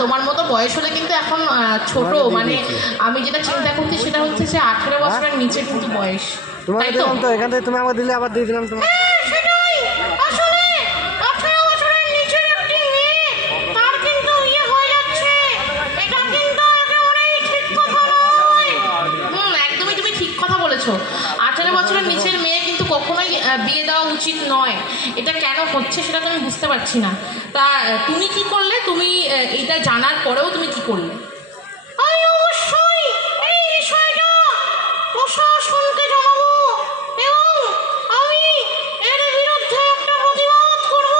তোমার মতো বয়স হলে কিন্তু এখন ছোট, মানে আমি যেটা চিন্তা করছি সেটা হচ্ছে যে 18 বছরের নিচে কিন্তু বয়স। তোমাকে দিলাম তো, এখান থেকে তুমি আমাকে দিলে আবার দিয়ে দিলাম তোমাকে। সেটাই আসলে 18 বছরের নিচের একটি মেয়ে তার কিন্তু ইয়ে হয়ে যাচ্ছে, এটা কিন্তু একেবারেই ঠিক কথা নয়। একদমই তুমি ঠিক কথা বলেছো। 18 বছরের নিচের মেয়ে কিন্তু কখনোই বিয়ে দেওয়া উচিত নয়। এটা কেন হচ্ছে সেটা তো আমি বুঝতে পারছি না। তা তুমি কি করলে? তুমি এটা জানার পরেও তুমি কি করলে? আমি অবশ্যই এই বিষয়টা প্রশাসনকে জানাবো এবং আমি এর বিরুদ্ধে একটা প্রতিবাদ করব।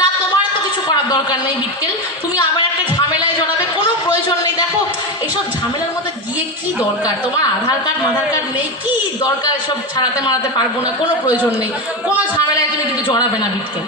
না, তোমার তো কিছু করার দরকার নেই বিটকেল, তুমি আবার একটা ঝামেলায় জড়াবে, কোনো প্রয়োজন নেই। দেখো এইসব ঝামেলার মধ্যে গিয়ে কি দরকার, তোমার আধার কার্ড মাধার কার্ড নেই, কি দরকার? সব ছাড়াতে মারাতে পারবো না, কোনো প্রয়োজন নেই, কোনো ঝামেলায় তুমি কিন্তু জড়াবে না বিটকেল।